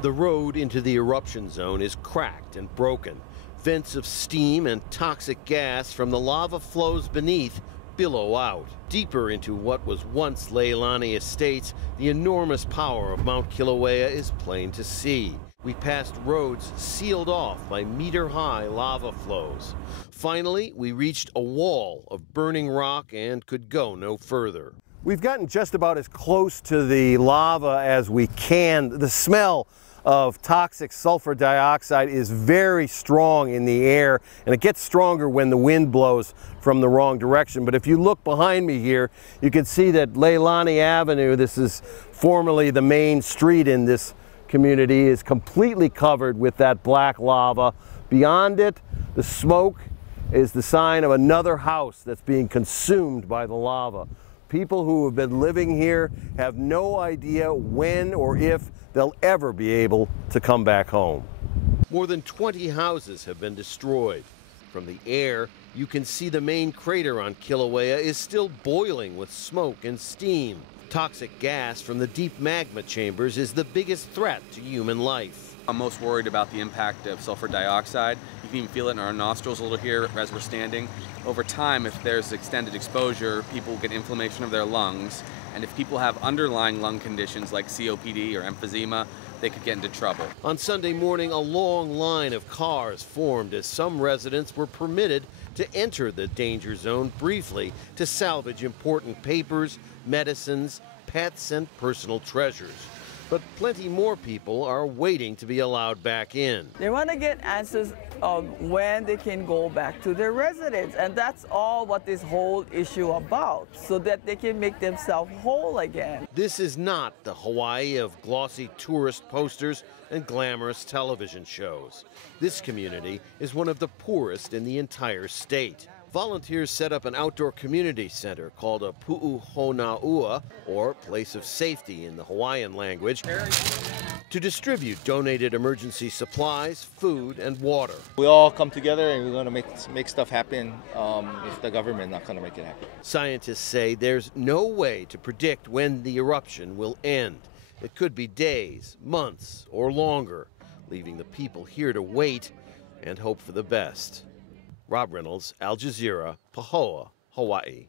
The road into the eruption zone is cracked and broken. Vents of steam and toxic gas from the lava flows beneath billow out. Deeper into what was once Leilani Estates, the enormous power of Mount Kilauea is plain to see. We passed roads sealed off by meter-high lava flows. Finally, we reached a wall of burning rock and could go no further. We've gotten just about as close to the lava as we can. The smell of toxic sulfur dioxide is very strong in the air, and it gets stronger when the wind blows from the wrong direction. But if you look behind me here, you can see that Leilani Avenue, this is formerly the main street in this community, is completely covered with that black lava. Beyond it, the smoke is the sign of another house that's being consumed by the lava. People who have been living here have no idea when or if they'll ever be able to come back home. More than 20 houses have been destroyed. From the air, you can see the main crater on Kilauea is still boiling with smoke and steam. Toxic gas from the deep magma chambers is the biggest threat to human life. I'm most worried about the impact of sulfur dioxide. You can even feel it in our nostrils a little here as we're standing. Over time, if there's extended exposure, people get inflammation of their lungs. And if people have underlying lung conditions like COPD or emphysema, they could get into trouble. On Sunday morning, a long line of cars formed as some residents were permitted to enter the danger zone briefly to salvage important papers, medicines, pets, and personal treasures. But plenty more people are waiting to be allowed back in. They want to get answers of when they can go back to their residence, and that's all what this whole issue about, so that they can make themselves whole again. This is not the Hawaii of glossy tourist posters and glamorous television shows. This community is one of the poorest in the entire state. Volunteers set up an outdoor community center called a pu'uhonaua, or place of safety in the Hawaiian language, to distribute donated emergency supplies, food, and water. We all come together and we're going to make stuff happen if the government not going to make it happen. Scientists say there's no way to predict when the eruption will end. It could be days, months, or longer, leaving the people here to wait and hope for the best. Rob Reynolds, Al Jazeera, Pahoa, Hawaii.